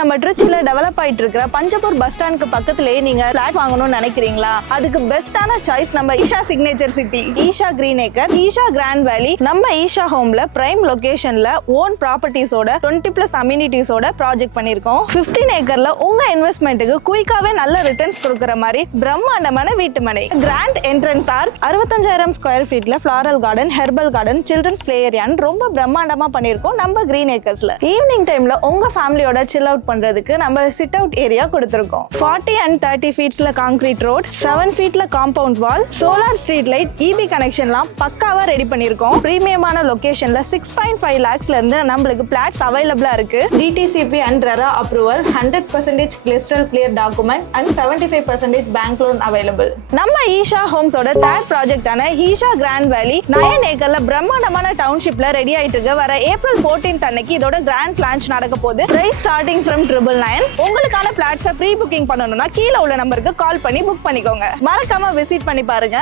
நம்ம திருச்சியில டெவலப் ஆயிட்டு இருக்கிற பஞ்சப்பூர் பஸ் ஸ்டாண்டுக்கு பக்கத்திலேயே நீங்க பிளாட் வாங்கணும்னு நினைக்கிறீங்களா? அதுக்கு பெஸ்டான சாய்ஸ் நம்ம Isha Signature City, Isha Green Acre, Isha grand Valley. நம்ம ஈஷா ஹோம்ல பிரைம் லொகேஷன்ல ஓன் ப்ராப்பர்ட்டிஸோட 20+ அம்யூனிட்டிஸோட ப்ராஜெக்ட் பண்ணிருக்கோம். 15 ஏக்கர்ல உங்க இன்வெஸ்ட்மெண்ட்டுக்கு குயிக்காவே நல்ல ரிட்டர்ன்ஸ் கொடுக்குற மாதிரி பிரம்மாண்டமான வீட்டு மனை. கிராண்ட் என்ட்ரன்ஸ் ஆர்ச், 65,000 ஸ்கொயர் ஃபீட்ல floral garden, herbal garden, children's play ஏரியான்னு ரொம்ப பிரம்மாண்டமா பண்ணிருக்கோம் நம்ம கிரீன் ஏக்கர்ஸ்ல. ஈவினிங் டைம்ல உங்க ஃபேமிலியோட சில் அவுட் பண்றதுக்கு நம்ம சிட் அவுட் ஏரியா கொடுத்திருக்கோம். 40 and 30 ஃபீட்ஸ்ல கான்கிரீட் ரோட், 7 ஃபீட்ல compound wall, solar street light, EB கனெக்ஷன்லாம் பக்காவா ரெடி பண்ணிருக்கோம். பிரீமியமான லொகேஷன்ல 6.5 lakhsல இருந்து நம்மளுக்கு பிளாட்ஸ் அவைலபிளா இருக்கு. DTCP and RERA approval, 100% crystal clear document and 75% bank loan available. நம்ம ஈஷா ஹோம்ஸோட தேர்ட் ப்ராஜெக்டான ஈஷா கிராண்ட் வேலி 9 ஏக்கர்ல பிரம்மாண்டமான டவுன்ஷிப்ல ரெடி ஆயிட்டு இருக்கு. வர April 14th அன்னைக்கு இதோட கிராண்ட் லான்ச் நடக்க போகுது. Price starting from 999. உங்களுக்கான பிளாட்ஸை ப்ரீ புக்கிங் பண்ணணும்னா கீழே உள்ள நம்பருக்கு கால் பண்ணி புக் பண்ணிக்கோங்க. மறக்காம விசிட் பண்ணி பாருங்க.